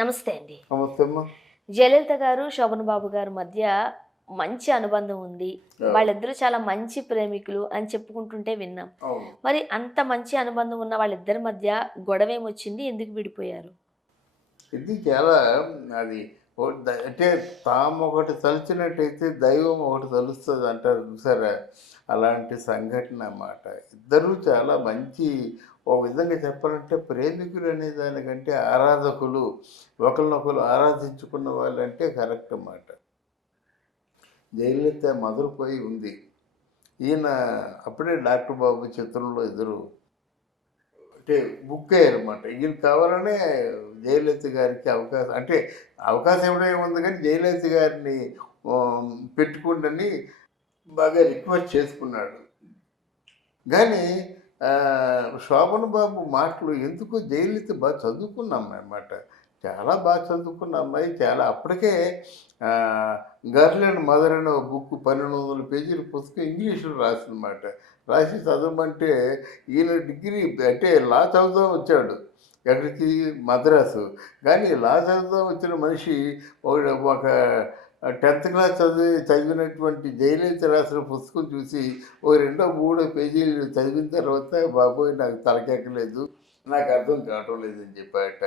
నమస్తే అండి. నమస్తే అమ్మ. జయలలిత గారు, శోభన్ బాబు గారి మధ్య మంచి అనుబంధం ఉంది. అవును. వాళ్ళిద్దరూ చాలా మంచి ప్రేమికులు అని చెప్పుకుంటుంటే విన్నాం. అవును. మరి అంత మంచి అనుబంధం ఉన్న వాళ్ళిద్దరి మధ్య గొడవేమొచ్చింది? ఎందుకు విడిపోయారు? ఇది చాలా అది అంటే తామొకటి తలిచినట్టయితే దైవం ఒకటి తలుస్తుంది అంటారు చూసారా? అలాంటి సంఘటన అన్నమాట. ఇద్దరూ చాలా మంచి, ఒక విధంగా చెప్పాలంటే ప్రేమికులు అనే దానికంటే ఆరాధకులు, ఒకరినొకరు ఆరాధించుకున్న వాళ్ళంటే కరెక్ట్ అన్నమాట. జయలలిత మదనపోయి ఉంది. ఈయన అప్పుడే డాక్టర్ బాబు చిత్రంలో ఇద్దరు అంటే బుక్ అయ్యారన్నమాట. ఈయన కావాలనే జయలలిత గారికి అవకాశం, అంటే అవకాశం ఇవ్వడం ఉంది కానీ జయలలిత గారిని పెట్టుకుంటని బాగా రిక్వెస్ట్ చేసుకున్నాడు. కానీ శోభన్ బాబు మాటలు ఎందుకు, జయలలిత బాగా చదువుకున్న అమ్మాయి అన్నమాట. చాలా బాగా చదువుకున్న అమ్మాయి. చాలా అప్పటికే గర్ల్ అండ్ మదర్ అనే ఒక బుక్ 1200 పేజీల పుస్తకం ఇంగ్లీష్లో రాసిందన్నమాట. రాసి చదవమంటే ఈయన డిగ్రీ అంటే లా చదువుదాం వచ్చాడు. ఎక్కడికి? మద్రాసు. కానీ లా చదువుదాం వచ్చిన మనిషి ఒక 10th క్లాస్ చదివినటువంటి జయలలిత రాసిన పుస్తకం చూసి ఓ 2-3 పేజీలు చదివిన తర్వాత బాబోయ్ నాకు తలకెక్కలేదు, నాకు అర్థం కావటం లేదని చెప్పాడట.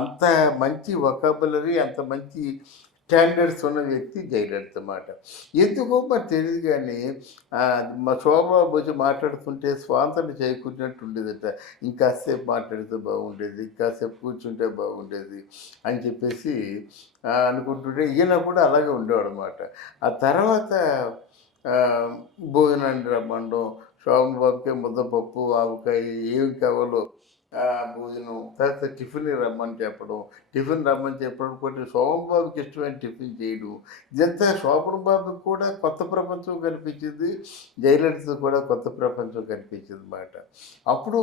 అంత మంచి వొకాబులరీ, అంత మంచి స్టాండర్డ్స్ ఉన్న వ్యక్తి జయలలిత అన్నమాట. ఎందుకో మరి తెలియదు కానీ మా శోభబాబు వచ్చి మాట్లాడుతుంటే స్వాంతన చేకూర్చినట్టు ఉండేదట. ఇంకాసేపు మాట్లాడితే బాగుండేది, ఇంకాసేపు కూర్చుంటే బాగుండేది అని చెప్పేసి అనుకుంటుంటే ఈయన కూడా అలాగే ఉండేవాడు అనమాట. ఆ తర్వాత భోజనాన్ని రమ్మండం, శోభబాబుకే ముద్దపప్పు, ఆవకాయ ఏమి కావాలో భోజనం, తర్వాత టిఫిన్ రమ్మని చెప్పడం, టిఫిన్ రమ్మని చెప్పడం కొన్ని శోభన్ బాబుకి ఇష్టమైన టిఫిన్ చేయడం, ఇదంతా శోభన్ బాబుకి కూడా కొత్త ప్రపంచం కనిపించింది, జయలలిత కూడా కొత్త ప్రపంచం కనిపించింది అన్నమాట. అప్పుడు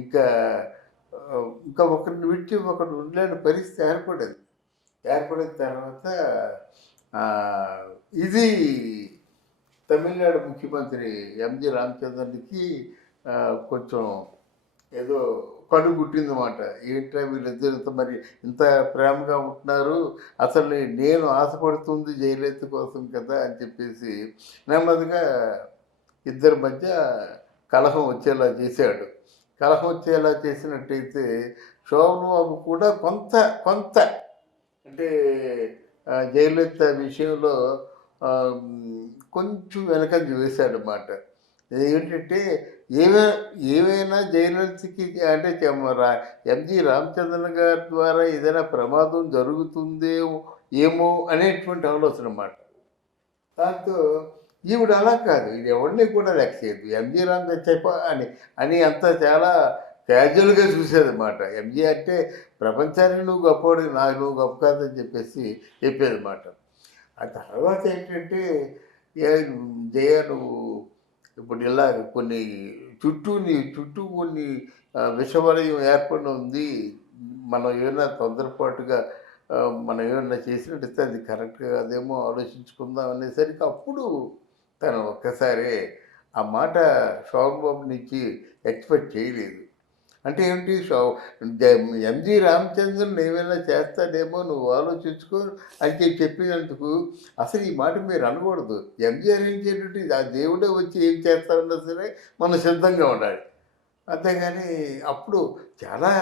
ఇంకా ఇంకా ఒకరిని విడిచి ఒకరు ఉండలేని పరిస్థితి ఏర్పడిన తర్వాత ఇది తమిళనాడు ముఖ్యమంత్రి ఎంజి రామచంద్రన్కి కొంచెం ఏదో కడుగు గుట్టిందన్నమాట. ఏంట్రా వీళ్ళిద్దరితో మరి ఇంత ప్రేమగా ఉంటున్నారు, అసలు నేను ఆశపడుతుంది జయలలిత కోసం కదా అని చెప్పేసి నెమ్మదిగా ఇద్దరి మధ్య కలహం వచ్చేలా చేశాడు. కలహం వచ్చేలా చేసినట్టయితే శోభన్ బాబు కూడా కొంత కొంత అంటే జయలలిత విషయంలో కొంచెం వెనకంజ వేశాడన్నమాట. ఏంటంటే ఏమైనా జయలలితకి అంటే ఎంజి రామచంద్రన్ గారి ద్వారా ఏదైనా ప్రమాదం జరుగుతుందేమో ఏమో అనేటువంటి ఆలోచన అన్నమాట. దాంతో ఈవిడ అలా కాదు, ఇది ఎవరిని కూడా లెక్క చేయదు, ఎంజి రామచంద్ర చెప్ప అని అని అంతా చాలా క్యాజువల్గా చూసేదన్నమాట. ఎంజీ అంటే ప్రపంచానికి నువ్వు గొప్పవాడు, నాకు నువ్వు గొప్ప కాదని చెప్పేసి చెప్పేదన్నమాట. ఆ తర్వాత ఏంటంటే జయ నువ్వు ఇప్పుడు ఇలా కొన్ని చుట్టూ కొన్ని విషవలయం ఏర్పడి ఉంది, మనం ఏమైనా తొందరపాటుగా మనం ఏమైనా చేసినట్టయితే అది కరెక్ట్ కాదేమో ఆలోచించుకుందాం అనేసరికి అప్పుడు తను ఒక్కసారి ఆ మాట శోభన్ బాబు నుంచి ఎక్స్పెక్ట్ చేయలేదు. అంటే ఏంటి, ఎంజి రామచంద్రన్ ఏమైనా చేస్తాడేమో నువ్వు ఆలోచించుకో అని చెప్పినందుకు అసలు ఈ మాట మీరు అనకూడదు. ఎంజీఆర్ ఏం చేయడం, ఆ దేవుడే వచ్చి ఏం చేస్తారన్నా సరే మనం సిద్ధంగా ఉండాలి. అంతేగాని అప్పుడు చాలా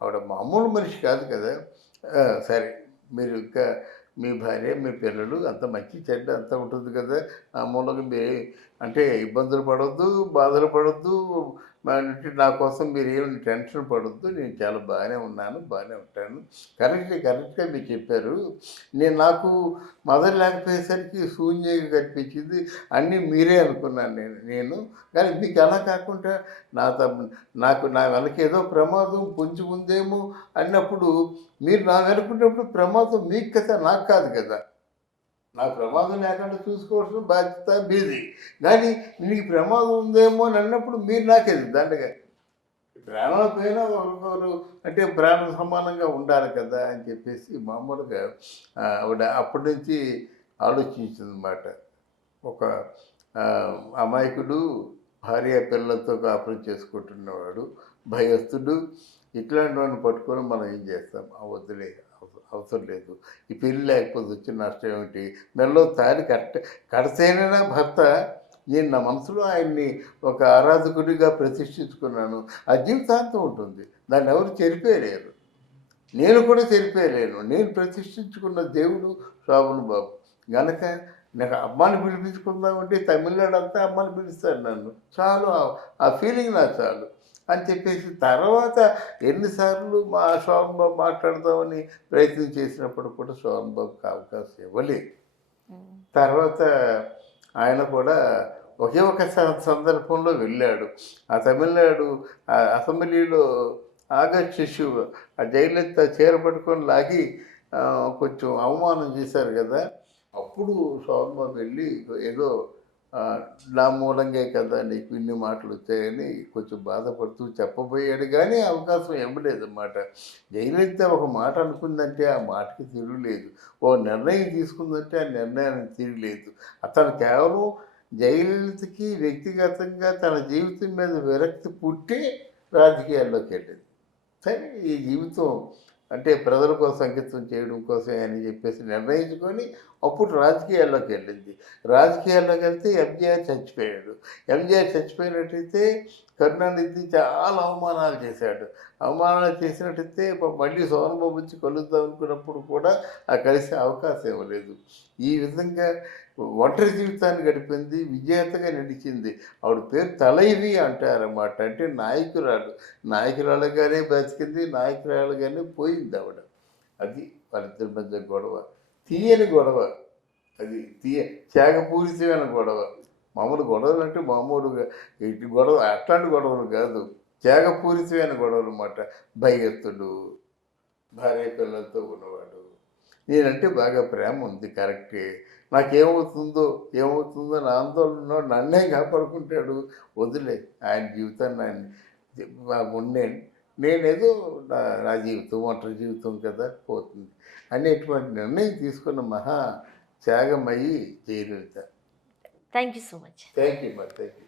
ఆవిడ మామూలు మనిషి కాదు కదా. సరే మీరు ఇంకా మీ భార్య మీ పిల్లలు అంత మంచి చెడ్డ అంతా ఉంటుంది కదా, ఆ మూలంగా మీరు అంటే ఇబ్బందులు పడవద్దు, బాధలు పడవద్దు, నా కోసం మీరు ఏమి టెన్షన్ పడవద్దు, నేను చాలా బాగానే ఉన్నాను, బాగానే ఉంటాను. కరెక్ట్గా మీరు చెప్పారు. నాకు మదర్ లేకపోయేసరికి శూన్యంగా కనిపించింది, అన్నీ మీరే అనుకున్నాను నేను కానీ మీకు అలా కాకుండా నా వెనక ఏదో ప్రమాదం పొంచి ఉందేమో అన్నప్పుడు మీరు నా వెనుకున్నప్పుడు ప్రమాదం మీకు కదా, నాకు కాదు కదా. నా ప్రమాదం లేకుండా చూసుకోవాల్సిన బాధ్యత మీది. కానీ నీకు ప్రమాదం ఉందేమో అని అన్నప్పుడు మీరు నాకేది దండగా. ప్రాణాల పైన ఒకరు అంటే ప్రాణం సమానంగా ఉండాలి కదా అని చెప్పేసి మామూలుగా ఆవిడ అప్పటి నుంచి ఆలోచించిందన్నమాట. ఒక అమాయకుడు భార్య పిల్లలతో కాపురం చేసుకుంటున్నవాడు, భయస్థుడు, ఇట్లాంటి వాడిని పట్టుకొని మనం ఏం చేస్తాం? వద్దులే, అవసరం లేదు. ఈ పెళ్ళి లేకపోతే వచ్చిన నష్టం ఏమిటి? మెడలో తాళి కడితేనైనా భర్త, నేను నా మనసులో ఆయన్ని ఒక ఆరాధకుడిగా ప్రతిష్ఠించుకున్నాను. ఆ జీవితాంతం ఉంటుంది. దాన్ని ఎవరు చెరిపేయలేరు. నేను కూడా చెరిపేయలేను. నేను ప్రతిష్ఠించుకున్న దేవుడు శోభన్ బాబు గనక నాకు అమ్మాని పిలిపించుకుందామంటే తమిళనాడు అమ్మాని పిలుస్తాడు నన్ను. చాలు, ఆ ఫీలింగ్ నాకు చాలు అని చెప్పేసి తర్వాత ఎన్నిసార్లు మా శోభన్ బాబు మాట్లాడదామని ప్రయత్నం చేసినప్పుడు కూడా శోభన్ బాబుకి అవకాశం ఇవ్వలేదు. తర్వాత ఆయన కూడా ఒకే ఒక సందర్భంలో వెళ్ళాడు. ఆ తమిళనాడు అసెంబ్లీలో ఆగస్ట్ ఇష్యూ ఆ జయలలిత చీర పట్టుకొని లాగి కొంచెం అవమానం చేశారు కదా, అప్పుడు శోభన్ బాబు వెళ్ళి ఏదో నా మూలంగే కదా నీకు ఇన్ని మాటలు వచ్చాయని కొంచెం బాధపడుతూ చెప్పబోయాడు, కానీ అవకాశం ఇవ్వలేదన్నమాట. జయలలిత ఒక మాట అనుకుందంటే ఆ మాటకి తిరుగులేదు. ఓ నిర్ణయం తీసుకుందంటే ఆ నిర్ణయానికి తిరుగులేదు. అతను కేవలం జయలలితకి వ్యక్తిగతంగా తన జీవితం మీద విరక్తి పుట్టి రాజకీయాల్లోకి వెళ్ళింది. సరే, ఈ జీవితం అంటే ప్రజల కోసం అంకితం చేయడం కోసమే అని చెప్పేసి నిర్ణయించుకొని అప్పుడు రాజకీయాల్లోకి వెళ్ళింది. రాజకీయాల్లోకి వెళ్తే ఎంజీఆర్ చచ్చిపోయాడు. ఎంజీఆర్ చచ్చిపోయినట్టయితే కరుణానిధి చాలా అవమానాలు చేశాడు. అవమానాలు చేసినట్టయితే మళ్ళీ సోమన్ బాబు వచ్చి కలుద్దాం అనుకున్నప్పుడు కూడా ఆ కలిసే అవకాశం ఇవ్వలేదు. ఈ విధంగా ఒంటరి జీవితాన్ని గడిపింది, విజేతగా నడిచింది. ఆవిడ పేరు తలైవి అంటారన్నమాట. అంటే నాయకురాలుగానే బతికింది, నాయకురాలుగానే పోయింది ఆవిడ. అది వాళ్ళిద్దరి మధ్య గొడవ, తీయని గొడవ. అది త్యాగపూరితమైన గొడవ. మామూలు గొడవలు అంటే మామూలుగా ఇటు గొడవ అట్లాంటి గొడవలు కాదు, త్యాగపూరితమైన గొడవలు అన్నమాట. భయస్తుడు, భార్య పిల్లలతో ఉన్నవాడు. నేనంటే బాగా ప్రేమ ఉంది, కరెక్టే. నాకేమవుతుందో నా ఆందోళన నన్నే కాపాడుకుంటాడు. వదిలే ఆయన జీవితాన్ని, ఆయన నేనేదో నా జీవితం ఒంటరి జీవితం కదా పోతుంది అనేటువంటి నిర్ణయం తీసుకున్న మహా త్యాగమయ్యి Jayalalithaa. Thank you so much. Thank you.